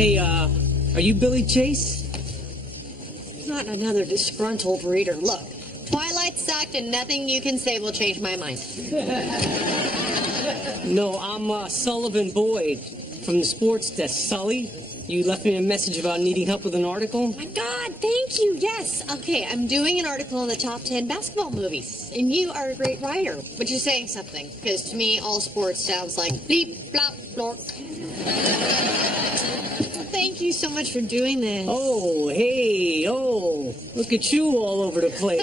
Hey, are you Billy Chase? Not another disgruntled reader. Look, Twilight sucked and nothing you can say will change my mind. No, I'm Sullivan Boyd from the sports desk. Sully, you left me a message about needing help with an article? My God, thank you. Yes. Okay, I'm doing an article on the top 10 basketball movies. And you are a great writer, which is saying something. Because to me, all sports sounds like bleep, blop, blorp. Thank you so much for doing this. Oh, hey, look at you all over the place.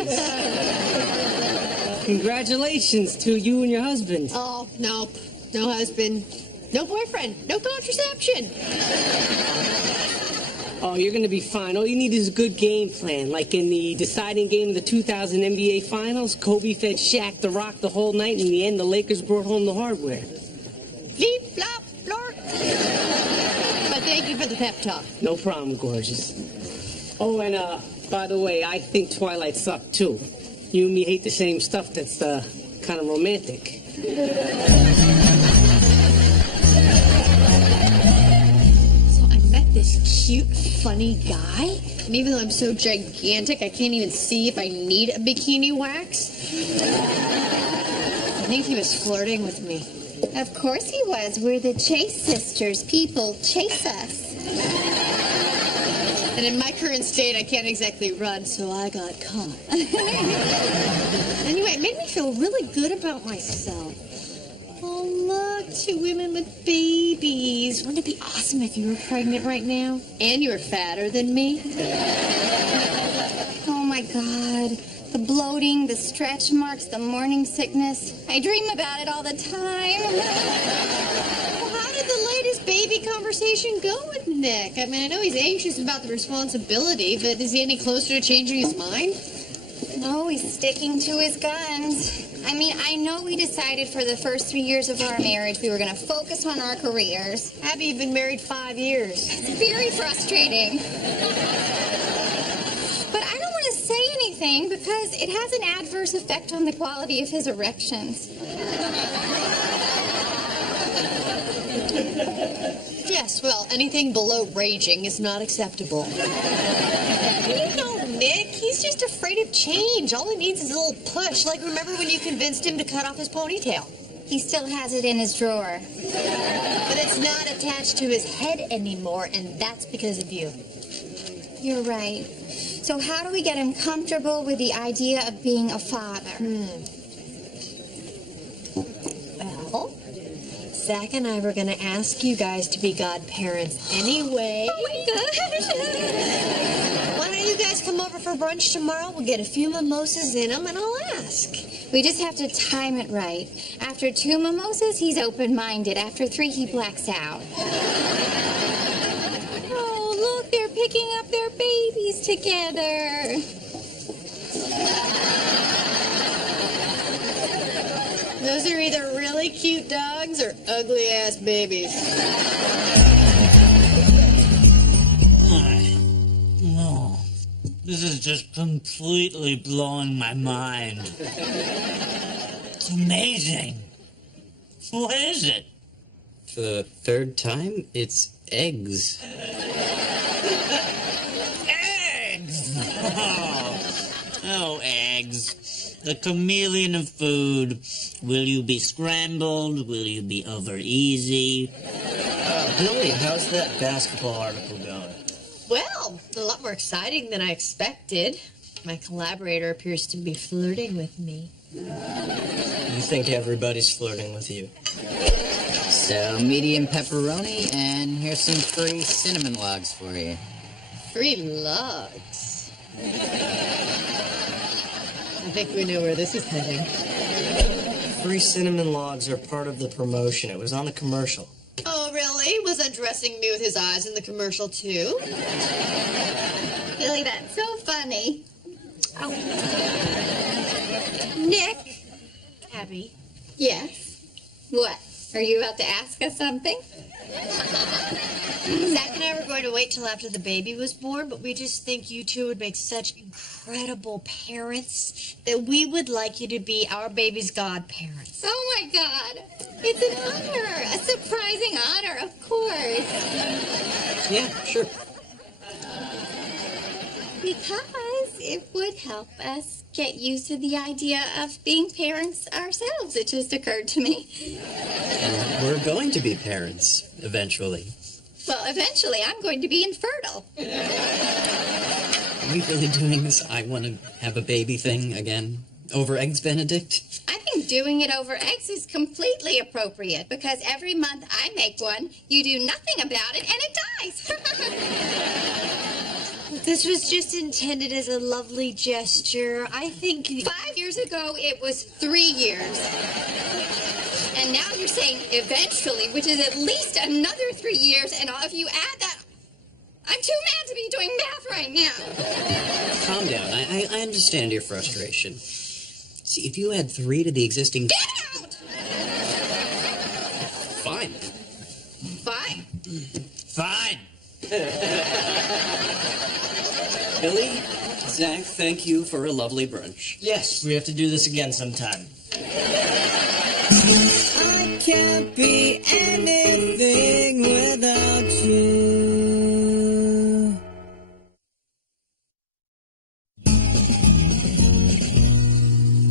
Congratulations to you and your husband. Oh, nope. No husband. No boyfriend. No contraception. Oh, you're going to be fine. All you need is a good game plan. Like in the deciding game of the 2000 NBA Finals, Kobe fed Shaq the rock the whole night, and in the end, the Lakers brought home the hardware. Bleep, blop, blorp. But thank you for the pep talk. No problem, gorgeous. Oh, and, by the way, I think Twilight sucked, too. You and me hate the same stuff that's, kind of romantic. So I met this cute, funny guy, and even though I'm so gigantic, I can't even see if I need a bikini wax. I think he was flirting with me. Of course he was. We're the Chase sisters. People chase us. And in my current state, I can't exactly run, so I got caught. Anyway, it made me feel really good about myself. Oh, look, 2 women with babies. Wouldn't it be awesome if you were pregnant right now? And you were fatter than me? Oh my God. The bloating, the stretch marks, the morning sickness. I dream about it all the time. Well, how did the latest baby conversation go with Nick? I mean, I know he's anxious about the responsibility, but is he any closer to changing his mind? No, he's sticking to his guns. I mean, I know we decided for the first 3 years of our marriage we were going to focus on our careers. Abby, you've been married 5 years. It's very frustrating. But I don't want to say anything because it has an adverse effect on the quality of his erections. Yes, well, anything below raging is not acceptable. You know, Nick, he's just afraid of change. All he needs is a little push. Like, remember when you convinced him to cut off his ponytail? He still has it in his drawer. But it's not attached to his head anymore, and that's because of you. You're right. So how do we get him comfortable with the idea of being a father? Well, Zach and I were going to ask you guys to be godparents anyway. Oh my gosh! Why don't you guys come over for brunch tomorrow? We'll get a few mimosas in them, and I'll ask. We just have to time it right. After 2 mimosas, he's open-minded. After 3, he blacks out. Oh, look, they're picking up their babies together. Those are either really cute dogs or ugly-ass babies. No, this is just completely blowing my mind. It's amazing. What is it? For the 3rd time, it's eggs. Eggs! Oh, eggs. The chameleon of food. Will you be scrambled? Will you be over easy? Billy, how's that basketball article going? Well, a lot more exciting than I expected. My collaborator appears to be flirting with me. You think everybody's flirting with you? So, medium pepperoni, and here's some free cinnamon logs for you. Free lugs. I think we know where this is heading. Free cinnamon logs are part of the promotion. It was on the commercial. Oh, really? Was undressing me with his eyes in the commercial, too? Billy, that's so funny. Oh. Nick. Abby. Yes? What? Are you about to ask us something? Zach and I were going to wait till after the baby was born, but we just think you two would make such incredible parents that we would like you to be our baby's godparents. Oh my God. It's an honor. A surprising honor, of course. Yeah, sure. Because it would help us get used to the idea of being parents ourselves. It just occurred to me. And we're going to be parents eventually. Well, eventually I'm going to be infertile. Are we really doing this I want to have a baby thing again? Over Eggs Benedict? I think doing it over eggs is completely appropriate because every month I make one, you do nothing about it, and it dies. This was just intended as a lovely gesture. I think 5 years ago, it was 3 years. And now you're saying eventually, which is at least another 3 years, and if you add that, I'm too mad to be doing math right now. Calm down. I understand your frustration. See, if you add 3 to the existing... Get out! Fine. Fine. Fine. Billy, Zach, thank you for a lovely brunch. Yes, we have to do this again sometime. I can't be anything without you.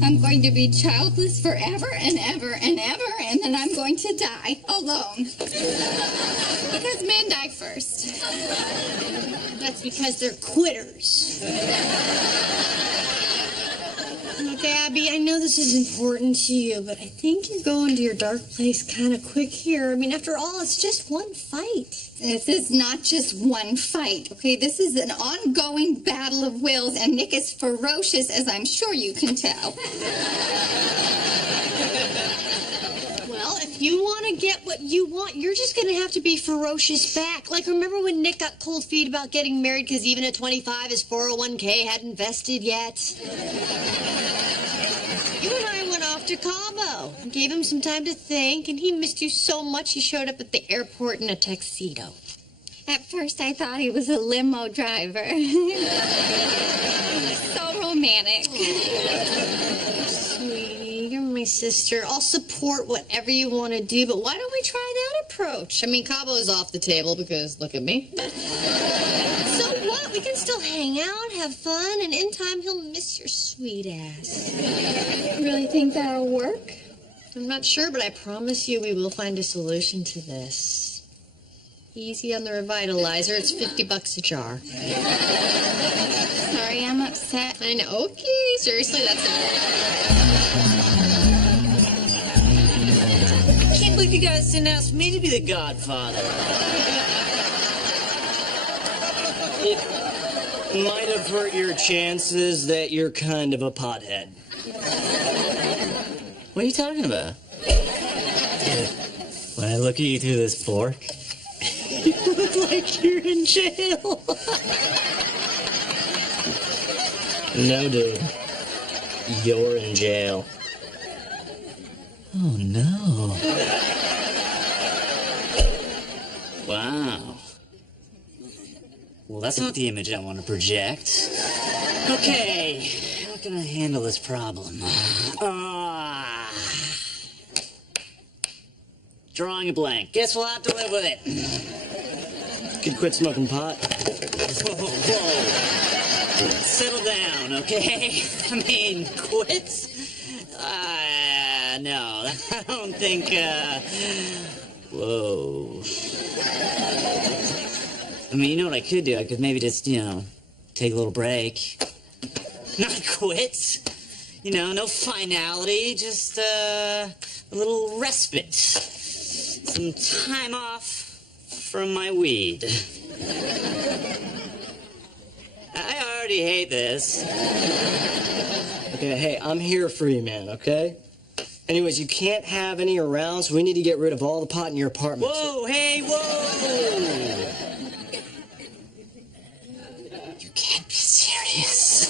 I'm going to be childless forever and ever and ever, and then I'm going to die alone. Because men die first. that's because they're quitters. Look, Abby, I know this is important to you, but I think you're going to your dark place kind of quick here. I mean, after all, it's just one fight. This is not just one fight, okay? This is an ongoing battle of wills, and Nick is ferocious, as I'm sure you can tell. Well, if you want to get what you want, you're just going to have to be ferocious back. Like, remember when Nick got cold feet about getting married because even at 25, his 401k hadn't vested yet? You and I went off to Cabo and gave him some time to think, and he missed you so much he showed up at the airport in a tuxedo. At first, I thought he was a limo driver. So romantic. Sweetie, you're my sister. I'll support whatever you want to do, but why don't we try that approach? I mean, Cabo's off the table because, look at me. So what? We can still hang out, have fun, and in time he'll miss your sweet ass. Really think that'll work? I'm not sure, but I promise you we will find a solution to this. Easy on the revitalizer. It's $50 a jar. Sorry, I'm upset. I know. Okay, seriously, that's it. I can't believe you guys didn't ask me to be the Godfather. It might have hurt your chances that you're kind of a pothead. What are you talking about? When I look at you through this fork, You look like you're in jail. No, dude. You're in jail. oh no. Wow. Well, that's not the image I want to project. Okay, how can I handle this problem? Drawing a blank. Guess we'll have to live with it. Could quit smoking pot. Whoa. Settle down, okay? I mean, quit? No, I don't think, whoa. I mean, you know what I could do? I could maybe just, take a little break. Not quit. No finality, just, a little respite. Some time off from my weed. I already hate this. Okay, hey, I'm here for you, man, okay? Anyways, you can't have any around, so we need to get rid of all the pot in your apartment. Whoa, hey, whoa! You can't be serious.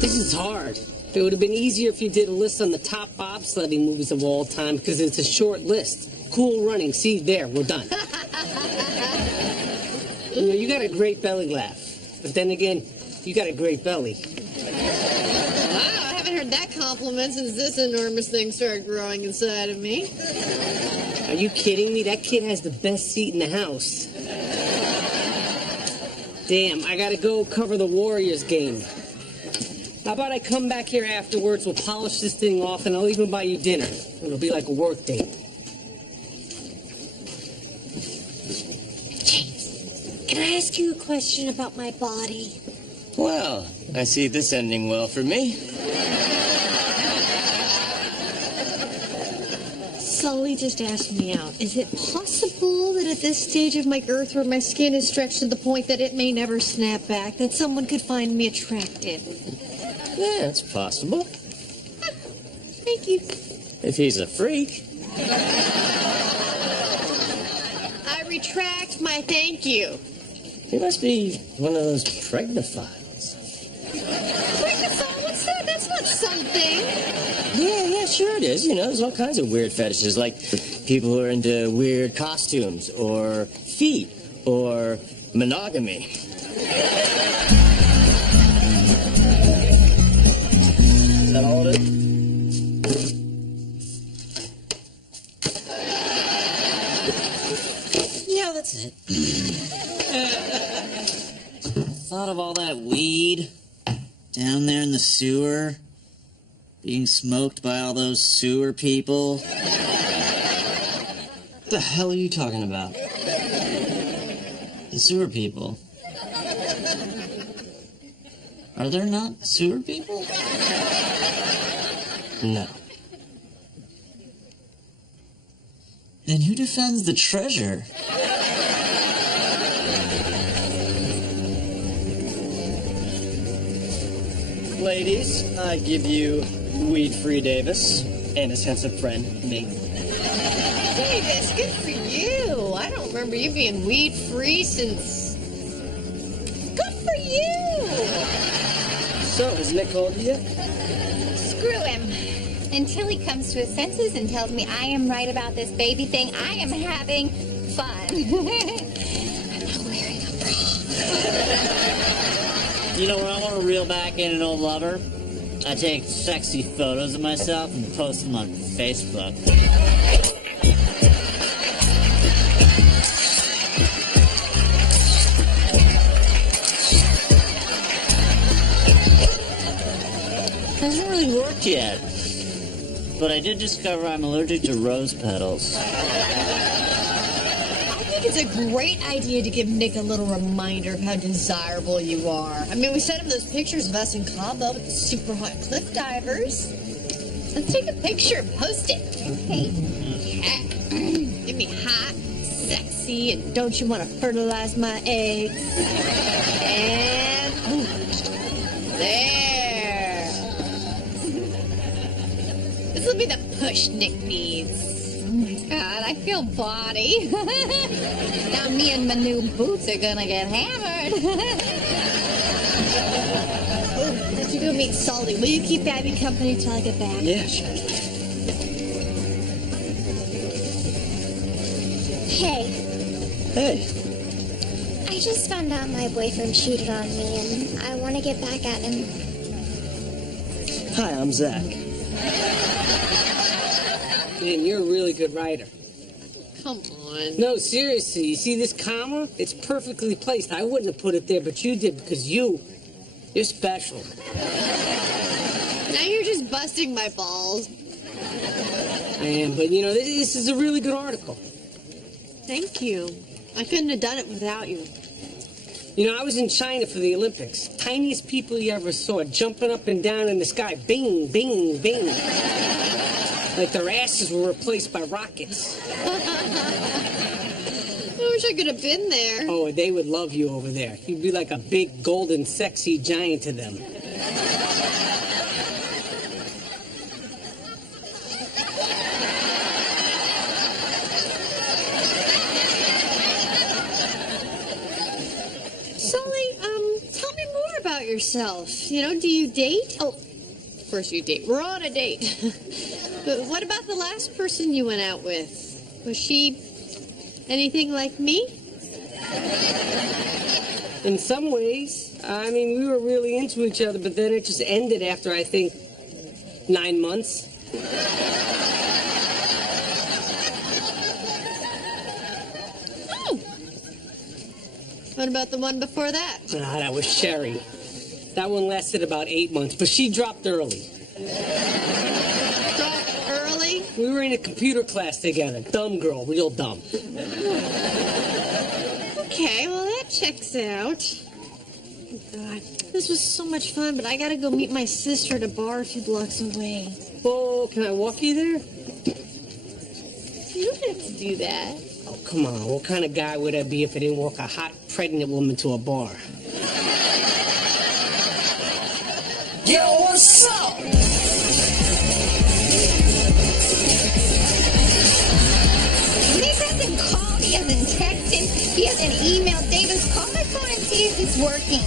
This is hard. It would have been easier if you did a list on the top bobsledding movies of all time because it's a short list. Cool Running. See, there, we're done. You know, you got a great belly laugh. But then again, you got a great belly. Wow, I haven't heard that compliment since this enormous thing started growing inside of me. Are you kidding me? That kid has the best seat in the house. Damn, I gotta go cover the Warriors game. How about I come back here afterwards, we'll polish this thing off, and I'll even buy you dinner. It'll be like a work date. James, can I ask you a question about my body? Well, I see this ending well for me. Sully just asked me out. Is it possible that at this stage of my girth where my skin is stretched to the point that it may never snap back, that someone could find me attractive? Yeah, it's possible. Thank you. If he's a freak. I retract my thank you. He must be one of those pregnophiles. Pregnophiles? What's that? That's not something. Yeah, sure it is. You know, there's all kinds of weird fetishes, like people who are into weird costumes, or feet, or monogamy. Is that all it is? Yeah, that's it. Thought of all that weed down there in the sewer, being smoked by all those sewer people. What the hell are you talking about? The sewer people. Are there not sewer people? No. Then who defends the treasure? Ladies, I give you weed-free Davis and his handsome friend, me. Davis, good for you. I don't remember you being weed-free since... Good for you! So, has Nick called you yet? Screw him. Until he comes to his senses and tells me I am right about this baby thing, I am having fun. I'm not wearing a bra. You know, when I want to reel back in an old lover, I take sexy photos of myself and post them on Facebook. Hasn't really worked yet. But I did discover I'm allergic to rose petals. I think it's a great idea to give Nick a little reminder of how desirable you are. I mean, we sent him those pictures of us in Cabo with the super hot cliff divers. Let's take a picture and post it. Okay. Give me hot, sexy, and don't you want to fertilize my eggs? And there. This will be the push Nick needs. Oh my God, I feel body. Now me and my new boots are gonna get hammered. Let's go meet Salty. Will you keep Abby company till I get back? Yeah, sure. Hey, Hey, I just found out my boyfriend cheated on me and I want to get back at him. hi, I'm Zach. Man, you're a really good writer. Come on. No, seriously, you see this comma? It's perfectly placed. I wouldn't have put it there, but you did because you're special. Now you're just busting my balls. I am, but you know, this is a really good article. Thank you. I couldn't have done it without you. You know, I was in China for the Olympics. Tiniest people you ever saw, jumping up and down in the sky. Bing, bing, bing. Like their asses were replaced by rockets. I wish I could have been there. Oh, they would love you over there. You'd be like a big, golden, sexy giant to them. Sully, tell me more about yourself. You know, do you date? Oh, first date. We're on a date. But what about the last person you went out with? Was she anything like me? In some ways. I mean, we were really into each other, but then it just ended after, I think, 9 months. Oh. What about the one before that? Ah, that was Sherry. That one lasted about 8 months, but she dropped early. Dropped early? We were in a computer class together. Dumb girl, real dumb. Okay, well, that checks out. Oh, God. This was so much fun, but I gotta go meet my sister at a bar a few blocks away. Oh, can I walk you there? You don't have to do that. Oh, come on. What kind of guy would I be if I didn't walk a hot, pregnant woman to a bar? Yo, what's up? He hasn't called, he hasn't texted, he hasn't emailed. Davis, call my phone and see if it's working.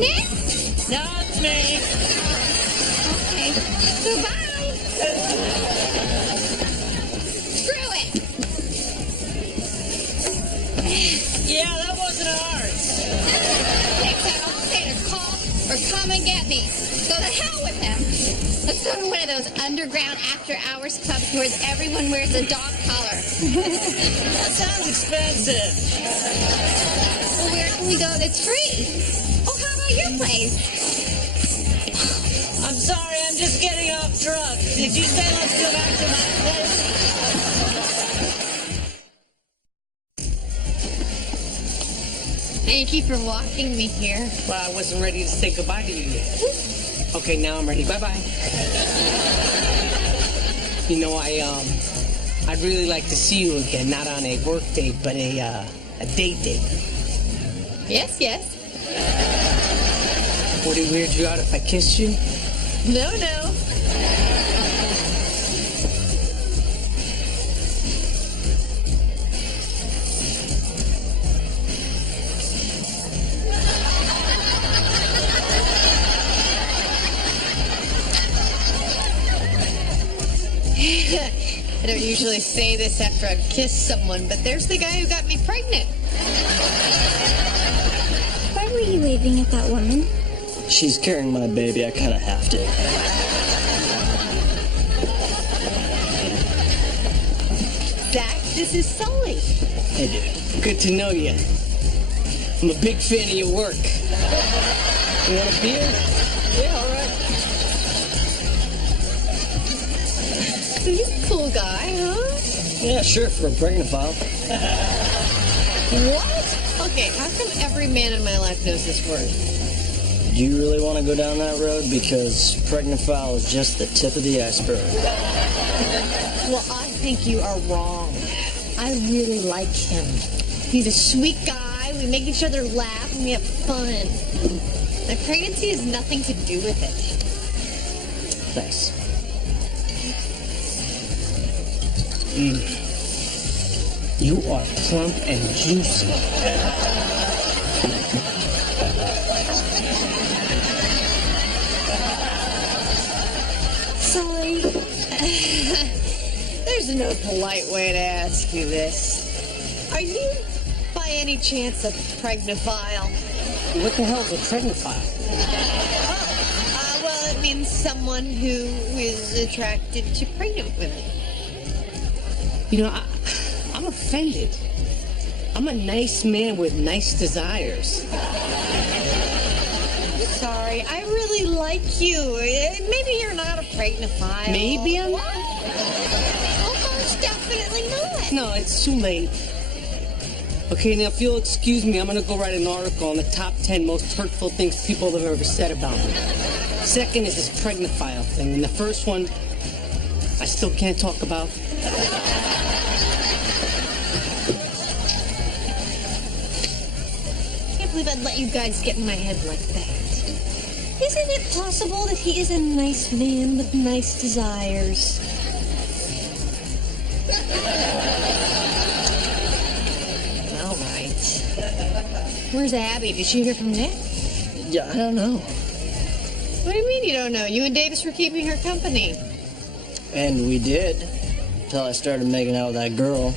Nick? No, it's me. Okay. Goodbye. Screw it. Yeah, that wasn't ours. Nick said all day to call or come and get me. So the hell with him. Let's go to one of those underground after-hours clubs where everyone wears a dog collar. That sounds expensive. Well, where can we go that's free? Oh, how about your place? I'm sorry, I'm just getting off drugs. Did you say let's go back to my place? Thank you for walking me here. Well, I wasn't ready to say goodbye to you yet. Okay, now I'm ready. Bye-bye. You know, I'd really like to see you again, not on a work date, but a date date. Yes, yes. Would it weird you out if I kissed you? No, no. I don't usually say this after I've kissed someone, but there's the guy who got me pregnant. Why were you waving at that woman? She's carrying my baby. I kind of have to. Zach, this is Sully. Hey, dude. Good to know you. I'm a big fan of your work. You want a beer? Yeah, all right. So you're a cool guy, huh? Yeah, sure, for a pregnant file. What? Okay, how come every man in my life knows this word? Do you really want to go down that road? Because pregnant file is just the tip of the iceberg. Well, I think you are wrong. I really like him. He's a sweet guy. We make each other laugh and we have fun. My pregnancy has nothing to do with it. Thanks. You are plump and juicy. Sully, there's no polite way to ask you this. Are you, by any chance, a pregnophile? What the hell is a pregnophile? Well, it means someone who is attracted to pregnant women. You know, I'm offended. I'm a nice man with nice desires. Sorry, I really like you. Maybe you're not a pregnophile. Maybe I'm not. Almost definitely not. No, it's too late. Okay, now if you'll excuse me, I'm going to go write an article on the top 10 most hurtful things people have ever said about me. Second is this pregnophile thing. And the first one, I still can't talk about. I can't believe I'd let you guys get in my head like that. Isn't it possible that he is a nice man with nice desires? All right. Where's Abby? Did she hear from Nick? Yeah, I don't know. What do you mean you don't know? You and Davis were keeping her company. And we did. Until I started making out with that girl.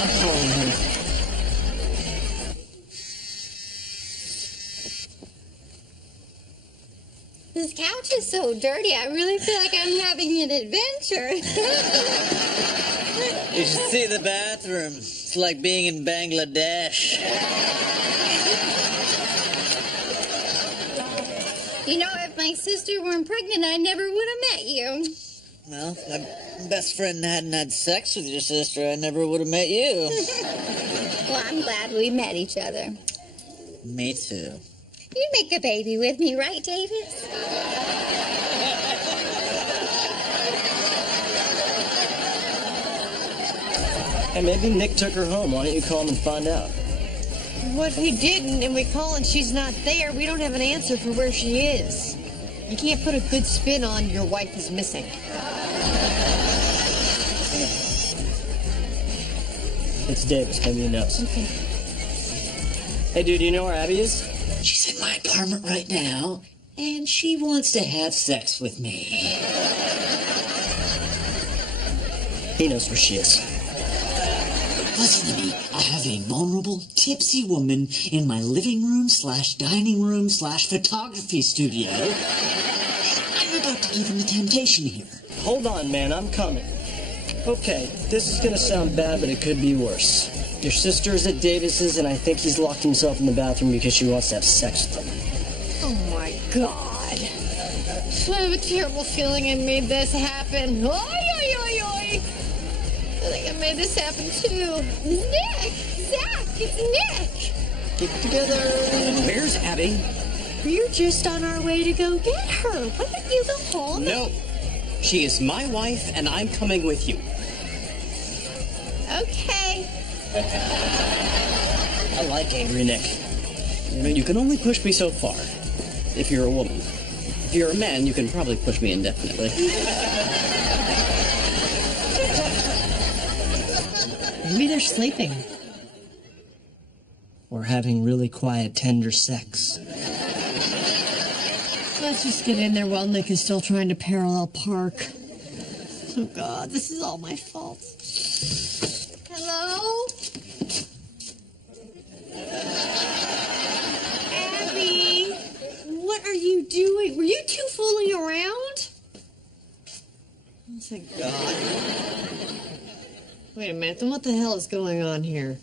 I'm calling her. This couch is so dirty. I really feel like I'm having an adventure. You should see the bathroom. It's like being in Bangladesh. You know, if my sister weren't pregnant, I never would have met you. Well, if my best friend hadn't had sex with your sister, I never would have met you. Well, I'm glad we met each other. Me too. You'd make a baby with me, right, Davis? Hey, maybe Nick took her home. Why don't you call him and find out? What if he didn't and we call and she's not there? We don't have an answer for where she is. You can't put a good spin on your wife is missing. It's Davis. Maybe he knows. Okay. Hey, dude, do you know where Abby is? She's in my apartment right now, and she wants to have sex with me. He knows where she is. Listen to me. I have a vulnerable, tipsy woman in my living room / dining room / photography studio. I'm about to give him the temptation here. Hold on, man. I'm coming. Okay, this is gonna sound bad, but it could be worse. Your sister's at Davis's, and I think he's locked himself in the bathroom because she wants to have sex with him. Oh my God. I have a terrible feeling I made this happen. Oi, oi, oi, oi. I think I made this happen too. Nick! Zach, it's Nick! Keep it together. Where's Abby? We're just on our way to go get her. Why don't you go home? No. She is my wife, and I'm coming with you. Okay. I like angry Nick. You know, you can only push me so far if you're a woman. If you're a man, you can probably push me indefinitely. Maybe they're sleeping. Or having really quiet, tender sex. Let's just get in there while Nick is still trying to parallel park. Oh, God, this is all my fault. Hello? Abby, what are you doing? Were you two fooling around? Oh, thank God. Wait a minute, then what the hell is going on here?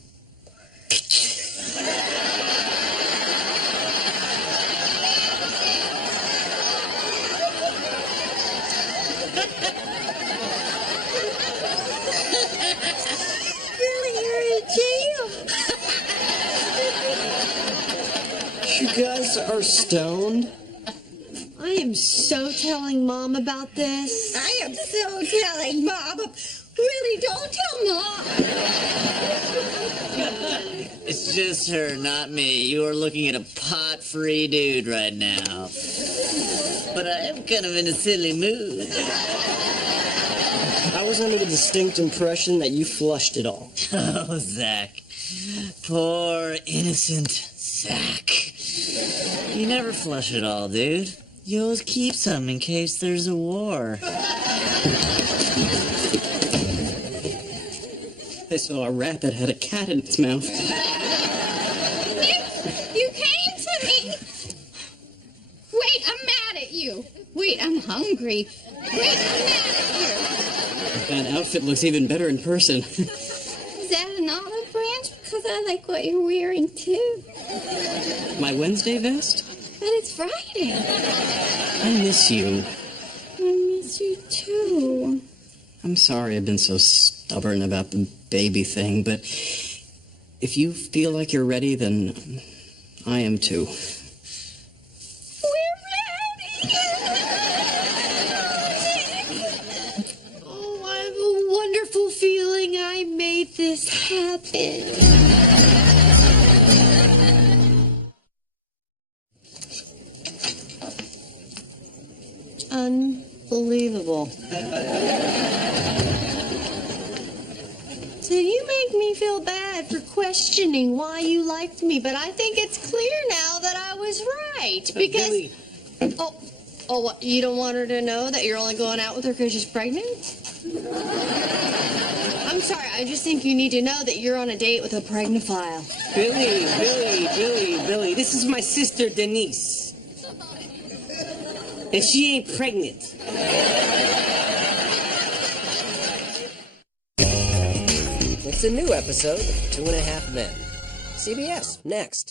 You guys are stoned? I am so telling Mom about this. I am so telling Mom. Really, don't tell Mom. It's just her, not me. You are looking at a pot-free dude right now. But I am kind of in a silly mood. I was under the distinct impression that you flushed it all. Oh, Zach. Poor, innocent Zach. You never flush it all, dude. You always keep some in case there's a war. I saw a rat that had a cat in its mouth. Nick, you came to me. Wait, I'm mad at you. Wait, I'm hungry. Wait, I'm mad at you. That outfit looks even better in person. Is that an olive branch? Because I like what you're wearing, too. My Wednesday vest? But it's Friday. I miss you. I miss you, too. I'm sorry I've been so stubborn about the baby thing, but if you feel like you're ready, then I am too. We're ready! Oh, I have a wonderful feeling I made this happen. Unbelievable. Did you make me me feel bad for questioning why you liked me, but I think it's clear now that I was right. Because... Billy. Oh, what? You don't want her to know that you're only going out with her because she's pregnant? I'm sorry, I just think you need to know that you're on a date with a pregnophile. Billy, this is my sister Denise. And she ain't pregnant. It's a new episode of 2.5 Men. CBS, next.